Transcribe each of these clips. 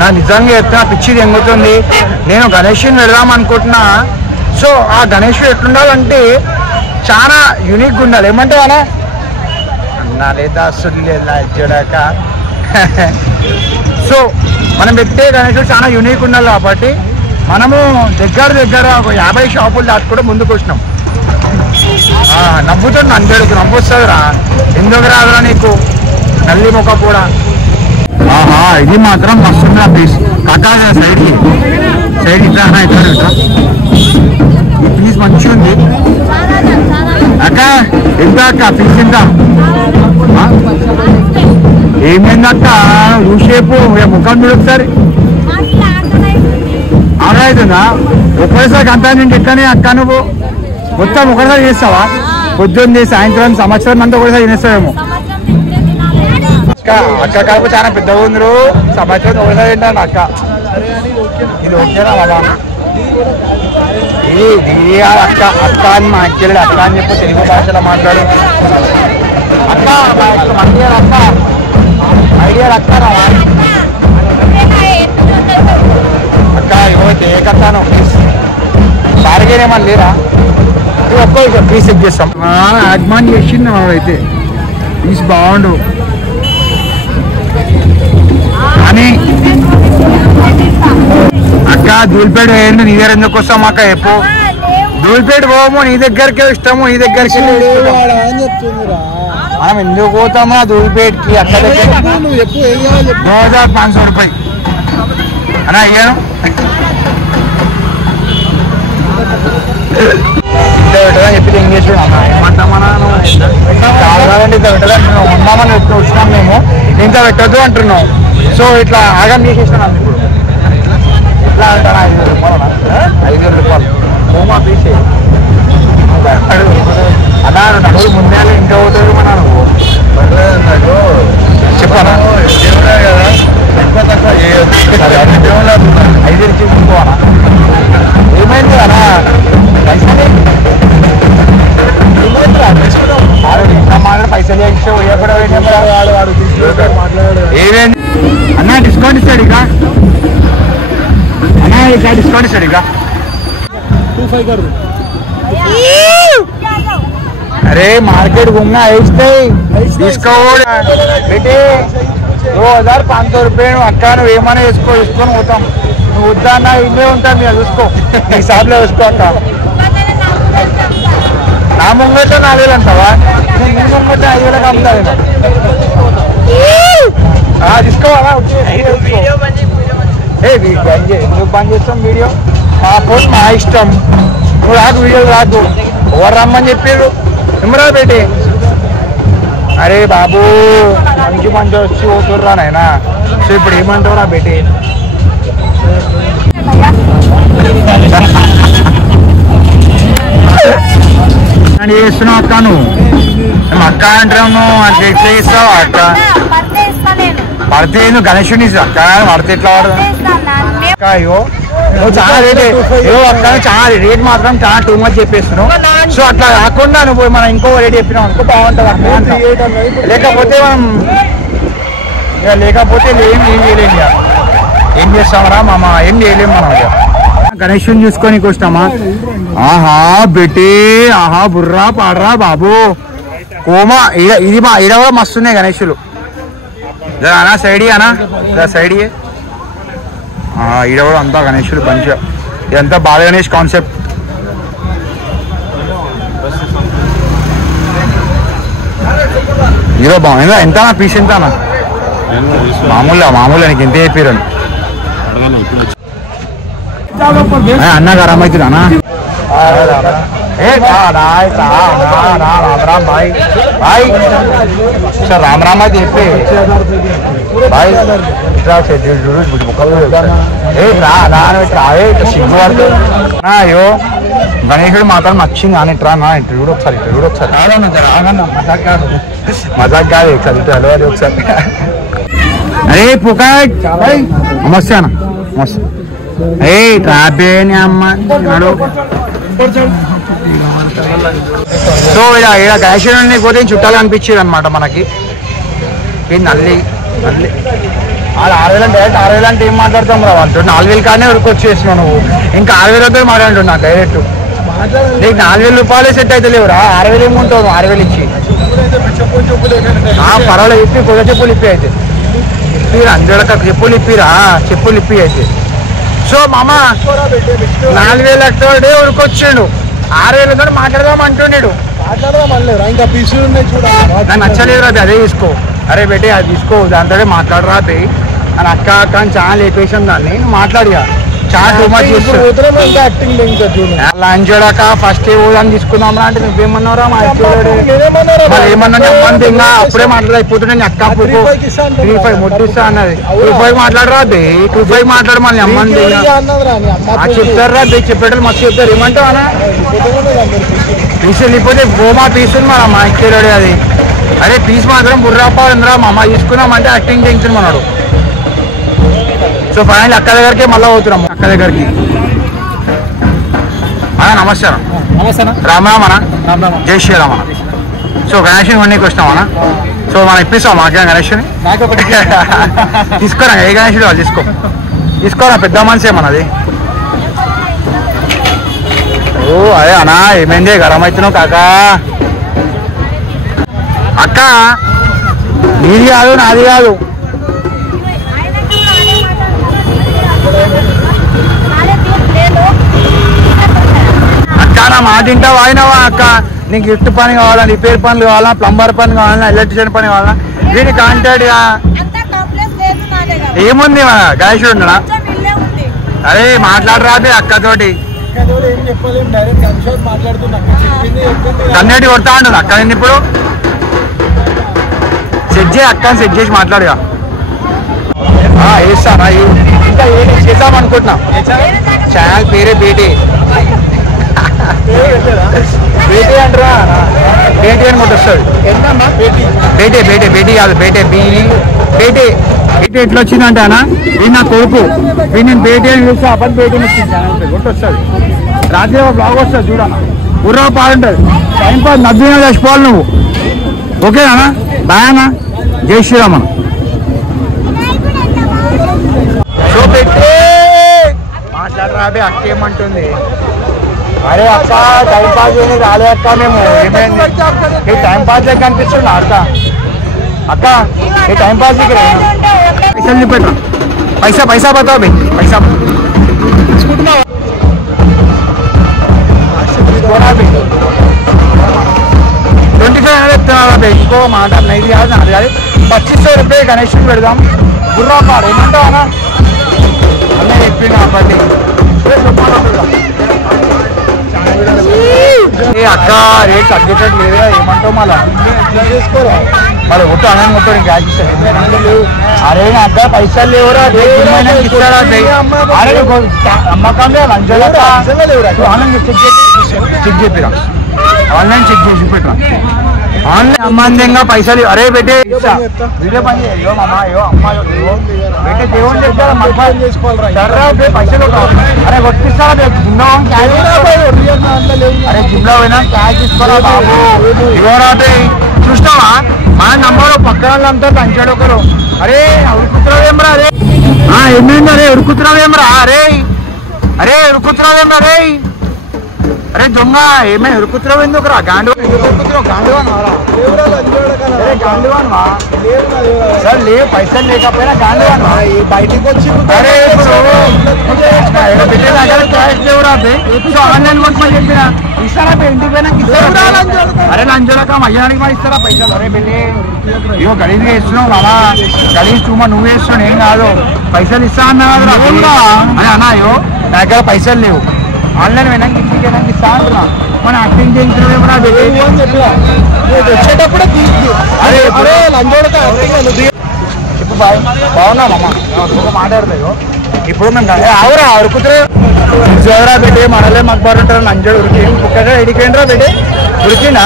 నా నిజంగా చెప్తున్నా పిచ్చి తెంగుతుంది. నేను గణేష్ని వెళదాం అనుకుంటున్నా. సో ఆ గణేష్ ఎట్లుండాలంటే చాలా యూనిక్గా ఉండాలి. ఏమంటే అన్నా లేదా చూడక సో మనం పెట్టే గణేషుడు చాలా యూనిక్ ఉండాలి కాబట్టి మనము దగ్గర ఒక 50 షాపులు దాటుకుంటూ ముందుకు వచ్చినాం. నవ్వుతుంది అందరికి నవ్వు వస్తుందిరా, ఎందుకు రాదురా నీకు నల్లి మొక్క కూడా. ఇది మాత్రం మస్తుందా పీస్ కాకా సైడ్ ఇట్లా ఇట్లా ఈ పీస్ మంచిగా ఉంది అక్క. ఎంత అక్క పీస్ ఎంత ఏమైందక్క? ఊసేపు ముఖం చూడు ఒకసారి. అవుతుందా ఒక్కసారి అంతా నుండి ఎక్కనే అక్క నువ్వు మొత్తం ఒకసారి చేస్తావా? పొద్దున్న సాయంత్రం సంవత్సరం అంతా ఒకసారి తినేస్తావేమో అక్క. కడుపు చాలా పెద్దగా ఉంది. సంవత్సరం ఒకసారి తింటాను అక్క. ఇది ఓకేనా బాబా? ఇది అక్క అక్క అని మా అక్కలు అక్క అని చెప్పి తెలుగు భాషలో మాట్లాడు అక్క. అక్క ఐడియా అక్క అక్క ఇవ్వతే ఏకత్తాను ప్లీజ్. బార్గెన్ ఏమన్నా లేరా? ఒక్కో పీస్ చెక్ చేస్తాం. అగ్మాన్ చేసింది అయితే పీస్ బాగుండు అని అక్క. ధూళిపేట వేయండి నీ దగ్గర ఎందుకు వస్తాం అక్క? ఎప్పు ధూళిపేట పోము, నీ దగ్గరికే ఇష్టము, నీ దగ్గరికి మనం ఎందుకు పోతామా ధూళిపేటకి? అక్క దగ్గర 2500 రూపాయలు అన్నా అయ్యాను. ఇంత పెట్టదని చెప్పి ఇంగ్లీష్ ఏమంటామన్నా? కావాలంటే ఇంత పెట్టదని ఉన్నామని వచ్చినాం మేము, ఇంత పెట్టద్దు అంటున్నాం. సో ఇట్లా ఆగం చేసేసినాం. ఇప్పుడు ఎట్లా అంటారా? 5,000 రూపాయలు హోమా పీసే అన్నా. నడువు ముందే ఇంకా అవుతుంది మన నువ్వు చెప్పానా? కదా ఎక్కువ తక్కువ 5 తీసుకుపోవాలా? ఏమైంది అన్నా? పైసలు పైసలు ఏమేంది అన్నా? డిస్కౌంట్ ఇస్తాడు ఇక అన్నా, ఇక డిస్కౌంట్ ఇస్తాడు ఇక. 25 अरे मार्केट घूमना है डिस्काउंट बेटे 2500 रुपये अक्का ఏమన్నా వేసుకొని పోతాం. నువ్వు వద్దన్నా ఇన్నే ఉంటాం మీరు చూసుకో, నీ హిసాబ్లో వేసుకో అక్క. నా ముంగట 4,000 అంటావా? నేను నీ ముంగట 5,000 అమ్ముతా. నేను తీసుకోవాలా? ఎందుకు బంద్ చేస్తాం వీడియో? మా ఫోన్ మా ఇష్టం. నువ్వు రాకు వీడియోలు రాకు. ఎవరు రమ్మని చెప్పారు? ఇమ్మరా బేటే. అరే బాబు మంచి వచ్చి పోతుర్రా నాయనా. సో ఇప్పుడు ఏమంటావురా బేటే? చేస్తున్నావు అక్క? నువ్వు అక్క అంటున్నావు అంటే ఎట్లా చేస్తావు అక్క? పడితే నువ్వు గణేషుని అక్క పడితే ఎట్లా వాడు అక్క? అయ్యో నువ్వు చాలా రేట్ అక్క, చాలా రేట్ మాత్రం చాలా టూ మచ్ చెప్పేస్తున్నావు. సో అట్లా కాకుండా నువ్వు మనం ఇంకో రేట్ చెప్పినావు అనుకో బాగుంటుంది అక్క. లేకపోతే మనం ఏం చేయలేము. ఏం చేస్తామరా మామ? ఏం చేయలేము మనం. గణేషుని చూసుకొని వస్తామా? ఆహా బెట్టి, ఆహా బుర్రా పాడరా బాబు కోమా. ఇది ఈడ కూడా మస్తున్నాయి గణేషులు. అనా సైడ్ అనా సైడ్ ఈడ కూడా అంతా గణేషులు మంచిగా. ఇదంతా బాల గణేష్ కాన్సెప్ట్. ఇదో బాగుంది. ఎంత పీస్ ఎంత అన్న? మామూలుగా నీకు ఎంత చెప్పారు అన్నా? ఆరామ్ అవుతుంది అన్నా. राम भाई भाई अच्छा राम राम అయితే చెప్పే भाई ఇట్లా జురు ముఖం ఏ రా రావే సిగ్గు పడుతూ అయ్యో గణేశుడు మాత్రం నచ్చింది అని ఇట్రా నా ఇంటి చూడు ఒకసారి మజాక్ కాదు ఒకసారి ఇటు అలవాది ఒకసారి. అరే పుకాట్ నమస్తే అన్న నమస్తే. ఏ ట్రాపే అమ్మ సో ఇలా గణేశుడిని పోతే చుట్టాలు అనిపించేది అనమాట మనకి. నల్లి నల్లి వాళ్ళు 6,000 డైరెక్ట్ 6,000 అంటే ఏం మాట్లాడతాం రా వాళ్ళు 4,000 కానీ వచ్చేసినావు నువ్వు ఇంకా 6,000 దగ్గర మాట్లాడుతున్నా డైరెక్ట్ నీకు 4,000 రూపాయలే సెట్ అయితే లేవురా 6,000 ఏముంటావు 6,000 ఇచ్చి పర్వాలేదు ఇప్పి కొద్ది చెప్పులు ఇప్పి అయితే ఇప్పిరా అంజడక చెప్పులు ఇప్పి అయితే సో మామ 4,000 అక్కడే ఉరికొచ్చాడు 6,000 తోటి మాట్లాడదాం అంటున్నాడు ఇంకా పీసులు ఉన్నాయి నాకు నచ్చలేదు రా అదే తీసుకో అరే బేటే అది తీసుకో దాంతో మాట్లాడరా బే అని అక్క అక్క అని చాలా లేపేసాం దాన్ని మాట్లాడిగా చాలా టూ మచ్ లంచోడాక ఫస్ట్ పోదాన్ని తీసుకుందాం రా అంటే నువ్వేమన్నావురా మా ఏమన్నా నెమ్మంది ఇంకా అప్పుడే మాట్లాడైపోతుండే అక్క 3,500 ముట్టిస్తా అన్నది 2,500 మాట్లాడరా బే 2,500 మాట్లాడు మళ్ళీ అమ్మంది చెప్తారా బే చెప్పేటప్పుడు మస్తు చెప్తారు ఏమంటావు అన్న పీసులు వెళ్ళిపోతే గోమా పీసులు మన మా ఇచ్చేవాడు అది అరే పీస్ మాత్రం బుర్రాపాలందిరా మా అమ్మ తీసుకున్నామంటే యాక్టింగ్ చేయించు మన్నాడు సో ఫైనల్ అక్క దగ్గరికి మళ్ళీ పోతున్నాము అక్క దగ్గరికి నమస్కారం రామరామన జై శ్రీరామన సో గణేష్ని కొన్నికి వచ్చినామన్నా సో మనం ఇప్పిస్తాం మాకే గణేష్ని తీసుకోరా ఏ గణేషుడు వాళ్ళు తీసుకోరా పెద్ద మనిషే మనది ఓ అదే అన్నా ఏమైంది గరం అవుతున్నావు కాకా అక్క నీది కాదు నాది కాదు అక్క నా మాట తింటా వాయినవా అక్క నీకు గిఫ్ట్ పని కావాలా రిపేర్ పనులు కావాలా ప్లంబర్ పని కావాలా ఎలక్ట్రిషియన్ పని కావాలా దీనికి కాంటాక్ట్ ఏముంది గణేశుడు ఉన్నాడా అరే మాట్లాడరాదే అక్కతోటి కన్నెటి కొడతా ఉండదు అక్క నేను ఇప్పుడు సెట్ చేయి అక్కని సెట్ చేసి మాట్లాడుగా వేస్తానా ఇంకా ఏం చేద్దాం అనుకుంటున్నా ఛానల్ పేరే బేటీ బేటీ అంటారా బేటీ అని కూడా వస్తుంది బేటీ కాదు బేటీ బేటీ ఎట్లా వచ్చిందంటే అన్న ఇది నా కొడుకు ఇది నేను బేటీ అని చూస్తే అప్పటి బేటీని వచ్చింది ఛానల్ కొట్టు వస్తుంది రాత్రి ఒక బ్లాగ్ వస్తుంది చూడన్న బుర్రా పాడుంటుంది టైం పాస్ నవ్వినా చచ్చిపోవాలి నువ్వు ఓకేనా బాయ్ అన్న జై శ్రీరామన్ సో పెట్టి మాట్లాడరాబే అక్క ఏమంటుంది అరే అక్క టైం పాస్ చేయని రాలే అక్క మేము ఏమైంది ఈ టైం పాస్ లెక్క అనిపిస్తుంది అక్క ఈ టైం పాస్ దగ్గర పైసలు పెట్టా పైసా బతావు బే పైసా తీసుకుంటున్నావు 2500 ఇంకో మాట నైది కాదు నాది కాదు 2500 రూపాయలు కనెక్షన్ పెడదాం గుర్రాపాడు ఏమంటావు అన్న అన్నీ చెప్పింది కాబట్టి అక్క రేట్ తగ్గేటట్టు లేదా ఏమంటావు మళ్ళా చేసుకోరా మరి ఒట్టు అన్నది మొత్తం నేను క్యాష్ ఇస్తాను అరే నా అక్క పైసలు లేవురా ఇస్తారా అరే అమ్మకం ఆన్లైన్ చెక్ చెప్పిరా ఆన్లైన్ చెక్ చేసి పెట్టరా ఆన్లైన్ అమ్మందంగా పైసలు అరే పెట్టే వీడియో పని అయ్యో మామ అయ్యో అమ్మ పెట్టే దేవుని చెప్తారా పైసలు అరే కొట్టిస్తారా అరే జిమ్లో పోయినా క్యాష్ తీసుకోరా బాబు ఇవ్వరా చూసినావా మన నంబరు పక్కన వాళ్ళంతా పంచాడు ఒకరు అరే ఉరుకుతున్నావేమరా అరే ఏమైంది అరే ఉరుకుతున్నావేమరా అరే ఉరుకుతున్నావేమరా అరే దొంగ ఏమైనా ఉరుకుతున్నావు ఎందుకురా గాండు సార్ లేవు పైసలు లేకపోయినా గాండువా బయటికి వచ్చి అరే క్యాష్ లేవురా ఆన్లైన్ కొట్టుకొని చెప్పిన ఇస్తారా ఇంటికి పోయినా అరే లంచోడక మధ్యాహ్నానికి మా ఇస్తారా పైసలు అరే పెళ్ళి ఇవో గలీజ్గా ఇస్తున్నావు మామా గలీజ్ చూమా నువ్వు వేస్తున్నావు ఏం కాదు పైసలు ఇస్తా అన్నా అని అన్నాయో నా దగ్గర పైసలు లేవు ఆన్లైన్ పోయినాక ఇంటికి పోయినాక ఇస్తా అంటున్నా మన యాక్టింగ్ చేయించడం వచ్చేటప్పుడే అరే లంచోడక చెప్పు బాగున్నామమ్మా మాట్లాడతాయో ఇప్పుడు మేము ఆవురా ఉరుకుతురా పెట్టి మనలే మాకు బాగుంటారు నంజోడు ఉరికి కుక్కగా ఎడిపోయిండ్రా పెట్టి ఉరికినా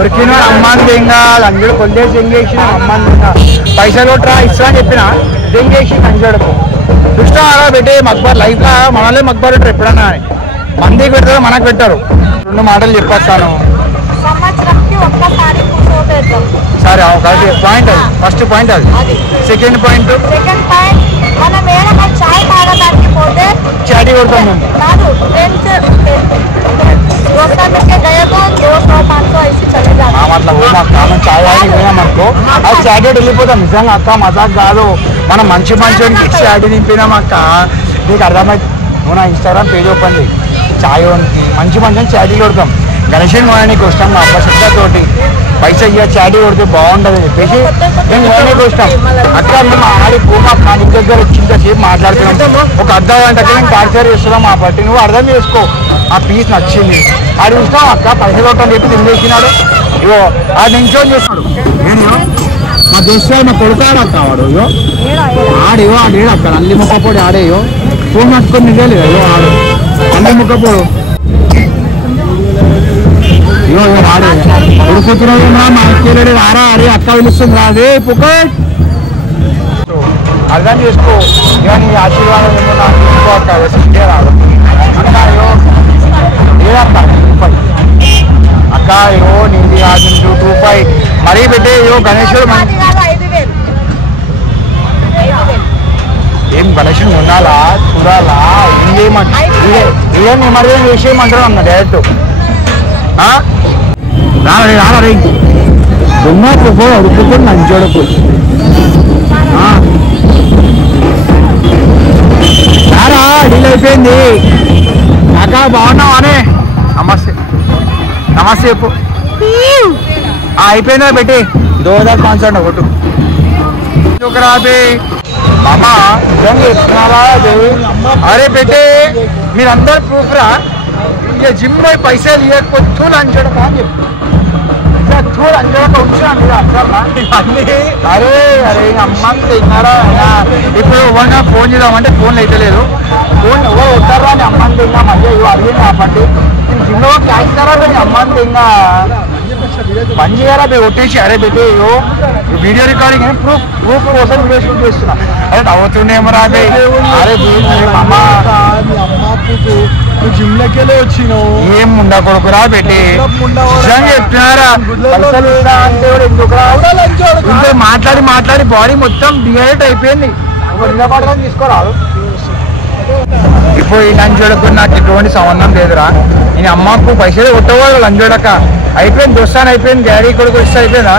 ఉరికిన అమ్మాని దెంగ నంజోడు కొద్దిగా దెంగేసిన అమ్మాని దెంగ పైసలు కొట్టరా ఇస్తా అని చెప్పిన దెంగేసి నంజోడుకు చూసినా పెట్టి మక్బార్ లైఫ్ లా మనలే మక్బార్ ఉంటారు ఎప్పుడన్నా మందికి పెడతారు మనకు పెట్టారు 2 మాటలు చెప్పేస్తాను సరే ఒకటి పాయింట్ అది ఫస్ట్ పాయింట్ అది సెకండ్ పాయింట్ మన మేడం చాయ్ తాగడానికి పోతే చాటి కొడతాం మేము కాదు మనం చాయ్ తాగి పోయామనుకో అది చాటి వెళ్ళిపోతాం నిజంగా అక్క మజాక్ కాదు మనం మంచి మంచి చాటి నింపినాం అక్క నీకు అర్థమైతే నువ్వు నా ఇన్స్టాగ్రామ్ పేజ్ ఓపెన్ చేయి చాయ్ వన్కి మంచి చాటీలు కొడతాం గణేషన్ నీకు వస్తాం నా అబ్బశబ్దతోటి పైసా ఇయ్య చాటీ కొడితే బాగుంటుంది చెప్పేసి మేము ఓనీకి వస్తాం అక్క మేము ఆడి మా నీ దగ్గర చింతసేపు మాట్లాడుతున్నాం ఒక అర్ధ గంటకి మేము టార్చర్ చేస్తున్నాం మా బట్టి నువ్వు అర్థం చేసుకో ఆ పీస్ నచ్చింది ఆడు చూస్తాం అక్క పైసలు కొట్టని చెప్పి తినేసినాడు ఇగో ఆడు నించోని చేస్తాడు నేను మా దోస్తు మా కొడుతాడు అక్క వాడు ఇగో ఆడేవో ఆడేడు అక్కడ అల్లి ముక్కపొడి ఆడేయో ఫోన్ పట్టుకొని నిజలేదు అయ్యో ఆడు అల్లి ముక్కపొడు ఇగో ఆడే ఉడుకుతున్నాడు మా అక్కలేడు రారా అరే అక్క పిలుస్తుంది రాదే పుకట్ అర్థం చేసుకో ఇక నీ ఆశీర్వాదం ఏమో నాకు ఇంకో అక్క సిద్ధే రాదు అక్క అయ్యో లేదక్క రూపాయి అక్క అయ్యో నీది కాదు రూపాయి మరీ పెట్టే అయ్యో గణేశుడు ఏం గణేశుడు ఉండాలా చూడాలా ఏం చేయమంటే ఏం నిమర్యం చేసేయమంటారు అన్న డైరెక్ట్ రారీ దొంగకు అడుపుకు నంచోడుకు రారా డీల్ అయిపోయింది కాకా బాగున్నావు అనే నమస్తే నమస్తే చెప్పు అయిపోయిందా పెట్టి 2005 ఒకటి రాబే మామ నిజంగా చెప్తున్నారా అరే పెట్టే మీరందరూ ప్రూఫ్ రా ఇక జిమ్ పోయి పైసలు ఇవ్వకపోతే చూడు అంచడక అని చెప్పి చూడు అంచడక ఉంచాను అరే అరే అమ్మని తిన్నారా ఇప్పుడు ఎవరైనా ఫోన్ చేద్దామంటే ఫోన్లు అయితే లేదు ఫోన్ ఎవరు వస్తారా అని అమ్మని తిన్నా మళ్ళీ అడిగింది ఆపండి జిమ్లో క్యాస్తారా కానీ అమ్మని తిన్నా పని చేయాలా మేము కొట్టేసి అరే పెట్టే వీడియో రికార్డింగ్ అని ప్రూఫ్ కోసం వీడియో షూట్ చేస్తున్నా అరే నవ్వుతుండేమో రాబే అరే అమ్మ జిమ్లకెళ్ళి వచ్చినావు ఏం ఉండ కొడుకురా పెట్టి చెప్తున్నారా అంటే మాట్లాడి మాట్లాడి బాడీ మొత్తం డిహైడ్రేట్ అయిపోయింది నిలబడడం తీసుకోరాదు ఇప్పుడు ఈ లంచోడకు నాకు ఎటువంటి సంబంధం లేదురా నేను అమ్మకు పైసలు కొట్టవాడు లంచోడక అయిపోయింది దోస్తాను అయిపోయింది డాడీ కొడుకు ఇస్తే అయిపోయిందా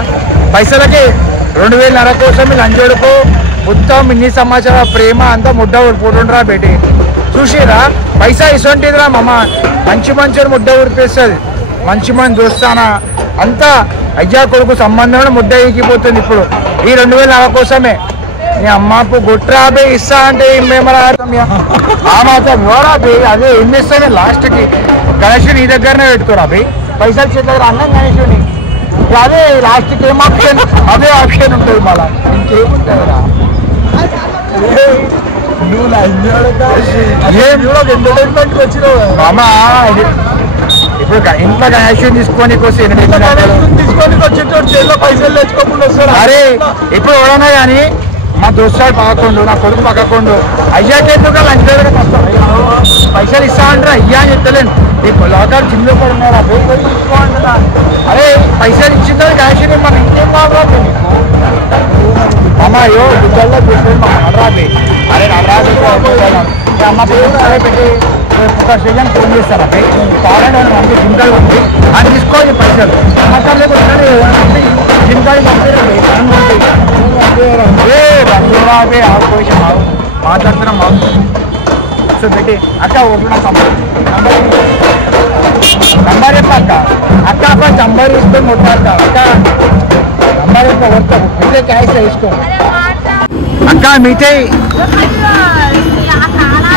పైసలకి 2000 కోసం ఈ లంచోడకు మొత్తం ఇన్ని సమాచారం ప్రేమ అంతా ముడ్డ ఊడిపోతుండ్రా బేటి చూసిరా పైసా ఇసొంటిదిరా మమ్మ మంచి ముడ్డ ఊడిపేస్తుంది మంచి దోస్తానా అంతా అయ్యా కొడుకు సంబంధం ముడ్డ ఎక్కిపోతుంది ఇప్పుడు ఈ 2000 కోసమే నీ అమ్మకు గుట్రాబే ఇస్తా అంటే ఆ మాత్రం ఎవరా బే అదే ఏం చేస్తానే లాస్ట్కి గణేషుని నీ దగ్గరనే పెట్టుకోరా బే పైసలు చేత దగ్గర అన్నం గణేషుని అదే లాస్ట్కి ఏం ఆప్షన్ అదే ఆప్షన్ ఉంటుంది మళ్ళా ఇంకేముంటుందిరా ఎంటర్టైన్మెంట్ వచ్చినావు మామా ఇప్పుడు ఇంట్లో గణేషుని తీసుకొని తీసుకొని వచ్చేటోడు చేతిలో పైసలు తెచ్చుకోకుండా వస్తాడు అరే ఇప్పుడు ఎవడన్నా కానీ మా దోస్తాడు పక్కకుండు నా కొడుకు పక్కకుండు అయ్యాకెందుకు లంచ్ పైసలు ఇస్తా అంటారా అయ్యా అని చెప్తలేను ఇప్పుడు లోకల్ జిమ్లో కూడా ఉన్నారా తీసుకోంటున్నా అరే పైసలు ఇచ్చిందో గణేషుని మనం ఇంకేం కావాలి మీకు అమ్మాయో గుడ్డల్లో చూసేది మా నడరాబే అరే నడరాబే అమ్మ అదే పెట్టి ఒక సీజన్ ఫోన్ చేస్తారు అబ్బాయి కావాలంటే మనకి జింకాలు ఉంది అది తీసుకోవాలి పైసలు అమ్మకాలు జింకాలు పంపించండి బంధురాబే ఆపోయి మాట్లాడుతున్నాం సో పెట్టి అక్క ఓటున్నా నంబర్ చెప్ప అక్క అక్క అక్క నంబర్ తీసుకొని కొట్టాక అక్క నంబర్ చెప్ప కొడతావు మీదే క్యాష్ తీసుకో అక్క మీతే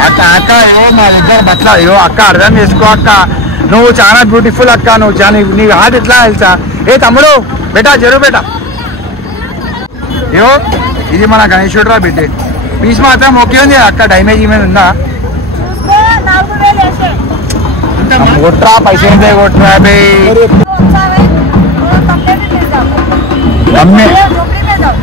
అక్క అక్క మా ఇద్దరు బట్ల అయ్యో అక్క అర్థం చేసుకో అక్క నువ్వు చాలా బ్యూటిఫుల్ అక్క నువ్వు చాలా నీ హార్ట్ ఎట్లా తెలుసా ఏ తమ్ముడు బేటా జరుగు బేటా అయ్యో ఇది మన గణేశుడురా బిడ్డే పీస్ మాత్రం ఓకే ఉంది అక్క డ్యామేజ్ ఏమైనా ఉందా కొట్రా पैसे दे కొట్రా बे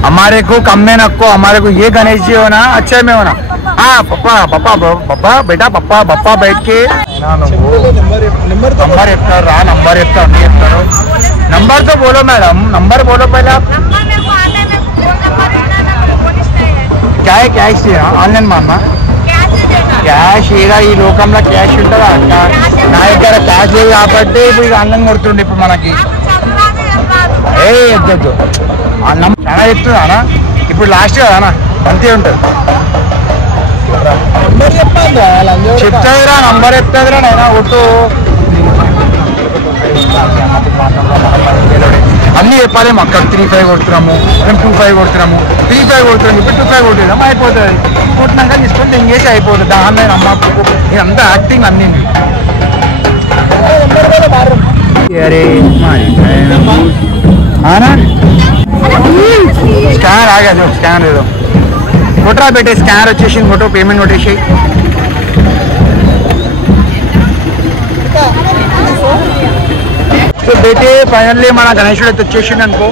हमारे को कम में रखो हमारे को ये गणेश जी होना अच्छे में होना हाँ पप्पा पप्पा पप्पा बेटा पप्पा पप्पा बैठ के नंबर చెప్తారు రా నంబర్ చెప్తా అన్ని చెప్తారు నంబర్ తో బోలో మేడం నంబర్ బోలో పहले आप क्या है कैश ఆన్లైన్ మామా క్యాష్ ఏదా ఈ లోకంలో క్యాష్ ఉంటుందా అక్క నా దగ్గర క్యాష్ లేదు కాబట్టి ఇప్పుడు ఇది ఆన్లైన్ కొడుతుండే ఇప్పుడు మనకి ఏ ఎద్దొద్దు చాలా చెప్తుందా అన్న ఇప్పుడు లాస్ట్ కదా అన్న అంతే ఉంటుంది చెప్తాదిరా నంబర్ చెప్తాదిరా నైనా ఒట్టు అన్నీ చెప్పాలి మాకు 3-5 కొడుతున్నాము మేము 2-5 కొడుతున్నాము 3-5 కొడుతున్నాము ఇప్పుడు 2-5 కొట్టేద్దాం అయిపోతుంది కొట్టినాక తీసుకొని ఎంగేజ్ అయిపోతుంది దాని అమ్మ ఇదంతా యాక్టింగ్ అన్నీ అరే స్కానర్ ఆగదు స్కానర్ ఏదో కొట్టరా పెట్టే స్కానర్ వచ్చేసి కొట్టు పేమెంట్ కొట్టేసి సో బేటే ఫైనల్లీ మన గణేశుడు అయితే వచ్చేసిండు అనుకో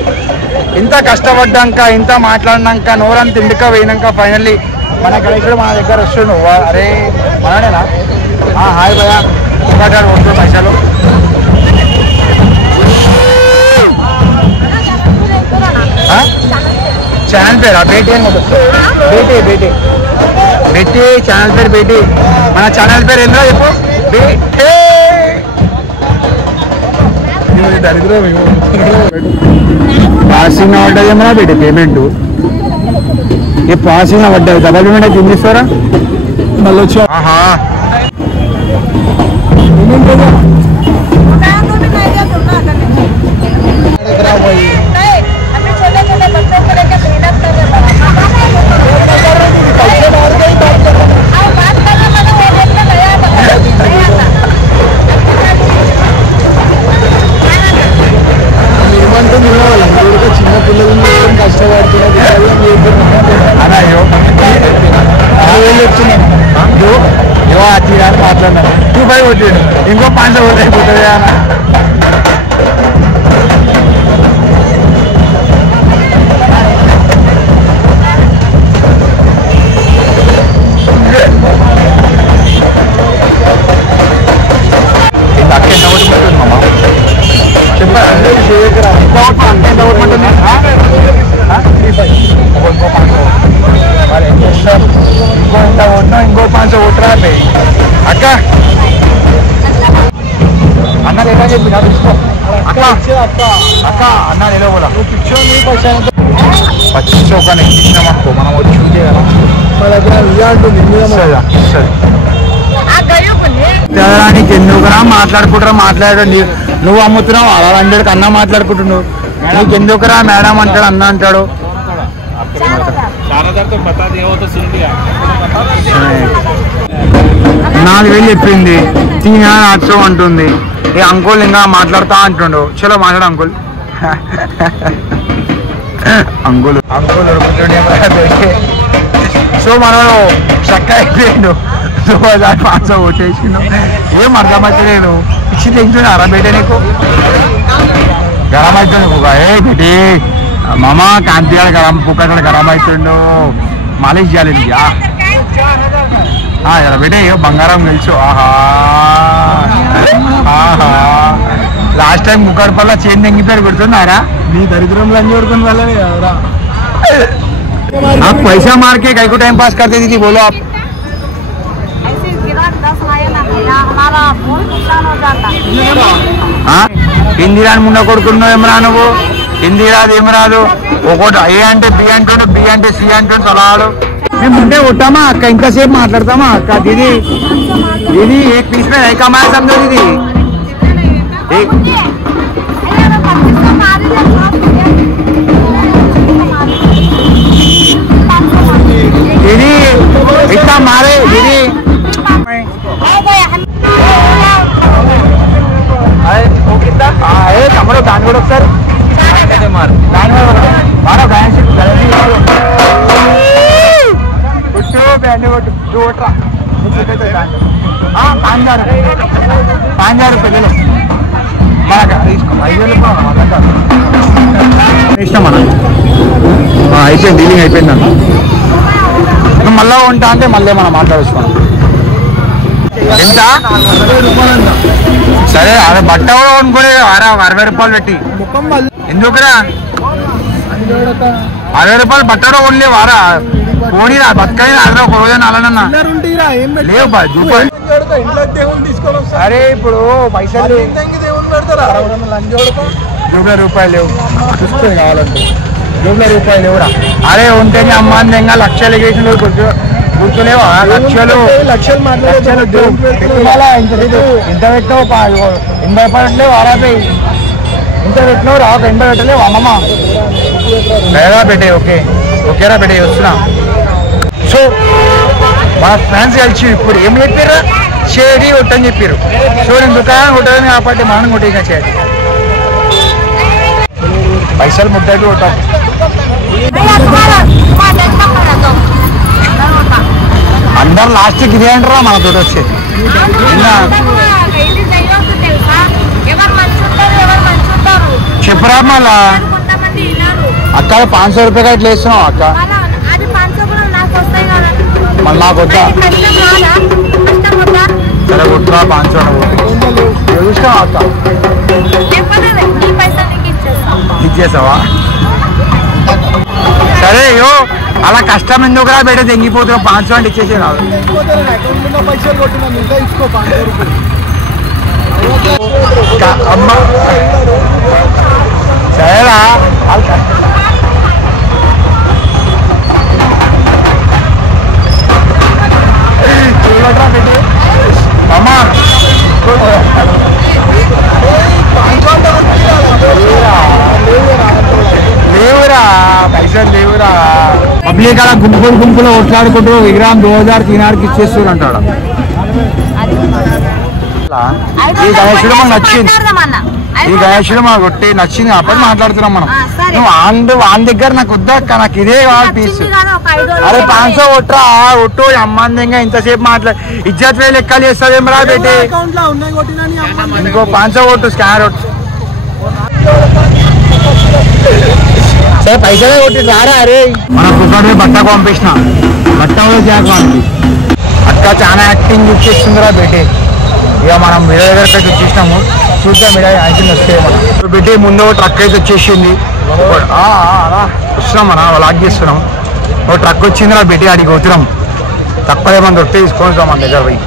ఇంత కష్టపడ్డాక ఇంత మాట్లాడినాక నోరంత ఇంటిక పోయినాక ఫైనల్లీ మన గణేశుడు మన దగ్గర వస్తుండు అరే మననేనా హాయ్ భయ ఒకటాడు వస్తుంది పైసలు ఛానల్ పేరా బేటీ అని బేటీ బేటీ బేటీ ఛానల్ పేరు బేటీ మన ఛానల్ పేరు ఏందో చెప్పు బేటీ పాసింగ్ పడ్డదేమో బేటీ పేమెంట్ ये पासिंग पड्डा डबल पेमेंट किन इस्तारा मళ్ళీ వచ్చా చిన్న పిల్లలు కష్టపడుతున్నారు మాట్లాడినారు 2-5 కొట్టాడు ఇంకో 5 ఓట్ అయిపోతుంది అన్న ఇంకో 5 ఓట్ రాలే అక్క అన్న ఎలా చెప్పి అక్క అక్క అన్న ఎలా కూడా పచ్చిసో కానీ ఇచ్చినామనుకో మనం వచ్చి చూజ్ చేయగలం మా దగ్గర తెలడానికి ఎందుకురా మాట్లాడుకుంటారా మాట్లాడండి నువ్వు అమ్ముతున్నావు అలా 100 అన్న మాట్లాడుకుంటున్నావు నీకు ఎందుకురా మేడం అంటాడు అన్న అంటాడు 4000 చెప్పింది 3800 అంటుంది ఏ అంకుల్ ఇంకా మాట్లాడుతా అంటుండు చలో మాట్లాడు అంకుల్ అంకుల్ అంకుల్ దొరుకుతుండే సో మనం చక్క అయిపోయిండు 2500 ఓటేసిండు ఏం అర్థమవుతలేదు పిచ్చి తెంచున్నా అరా బేటే నీకు గరం అవుతుంది నీకు ఏ బేటీ మామ కాంతి గారు గరం పుక్కడు గరం అవుతుండు మాలిష్ చేయాలి ఇలా బేటే బంగారం గెలిచు ఆహా లాస్ట్ టైం ముక్కడి పల్ల చేంజ్ తెంగిపోయారు గుర్తున్నారా నీ దరిద్రంలో అన్ని కొడుకుని వాళ్ళని ఎవరా आप पैसा मार के कई को टाइम पास करते दीदी बोलो आप ఇందిరా ముండ కొడుకున్నావు ఏమరా నువ్వు ఇందిరాది ఏం రాదు ఒకటి ఏ అంటే బి అంటుండు బి అంటే సి అంటుండు సలాడు మేము ముందే కొట్టామా అక్క ఇంకాసేపు మాట్లాడతామా అక్క దీది దీది एक पीस में नहीं कमाया समझो दीदी दीदी इतना मारे दीदी తమ్ముడు దాని కూడా ఒకసారి మారో కొట్టు పాంజారు పిల్లలు తీసుకో 5,000 ఇష్టం అన్న అయిపోయింది డీలింగ్ అయిపోయింది అన్న మళ్ళీ ఉంటా అంటే మళ్ళీ మనం మాట్లాడుకోండి ఎంత? సరే అదే బట్ట కూడా కొనుక్కోలే 60 రూపాయలు పెట్టి ఎందుకురా 60 రూపాయలు బట్ట కూడా కొనలే వారా పోనీరా బతకాయి అదే ఒక రోజు అలానన్నా లేవు సరే ఇప్పుడు పైసలు రూపాయలు లేవు చూస్తే కావాలంటే రూపాయలు లేవురా అరే ఉంటేనే అమ్మాందంగా లక్షలు వేసిన గుర్తులేవా లక్షలు ఇంత పెట్టావు 80 రూపాయలు వారాపై ఇంత పెట్టినావు రాక 80 పెట్టలేవు అమ్మమ్మ లేదా పెట్టే ఓకేరా పెట్టే వస్తున్నా సో మా ఫ్రెండ్స్ కలిసి ఇప్పుడు ఏం చెప్పారు షేడి కొట్టని చెప్పారు సో నేను దుకాణం కొట్టదని కాబట్టి మనం కొట్టిగా చేయాలి పైసలు ముట్టకి కొట్టాలి అందరు లాస్ట్కి ఇదే అంటారా మనతో వచ్చేది చెప్పురా మళ్ళా అక్క 500 రూపాయలు ఇట్లా వేస్తున్నావు అక్క మళ్ళీ నాకు వద్దా సరే కొట్టురా 500 చూసినావా అక్క ఇచ్చేసావా సరే అయ్యో అలా కష్టం ఎందుకురా బయట తెంగిపోతున్నావు 500 అంటే ఇచ్చేసే కాదు అమ్మ సరేరా అమ్మా లేవురా పైసలు లేవురా పబ్లిక్ అలా గుంపులో కొట్లాడుకుంటూ విగ్రహం 2000-3000 ఇచ్చేస్తారు అంటాడు ఈ గణేశుడు మనకు నచ్చింది ఈ గణేశుడు మనకు కొట్టి నచ్చింది కాబట్టి మాట్లాడుతున్నాం మనం నువ్వు వాని దగ్గర నాకు వద్దాక నాకు ఇదే కావాలి పీస్ అరే 500 కొట్టరా ఒట్టు అమ్మందంగా ఇంతసేపు ఇజ్జత్ వేలు లెక్కలు చేస్తావేం రా పెట్టి ఇంకో 500 కొట్టు స్కానర్ కొట్టు సరే పైసలే కొట్టి రారా అరే మన కుక్కడి బట్టకు పంపించిన బట్ట కూడా చేయాలి అక్క చాలా యాక్టింగ్ ఇచ్చేస్తుందిరా బేటీ ఇక మనం మీడియా దగ్గర చూసినాము చూద్దాం మీడియా యాక్టింగ్ వస్తే మనం బేటీ ముందు ట్రక్ అయితే వచ్చేసింది వస్తున్నాం మన లాక్ చేస్తున్నాం ఓ ట్రక్ వచ్చిందిరా బేటీ అడిగి పోతున్నాం తక్కువ ఏమన్నా దొరికితే తీసుకొని మన దగ్గర పోయి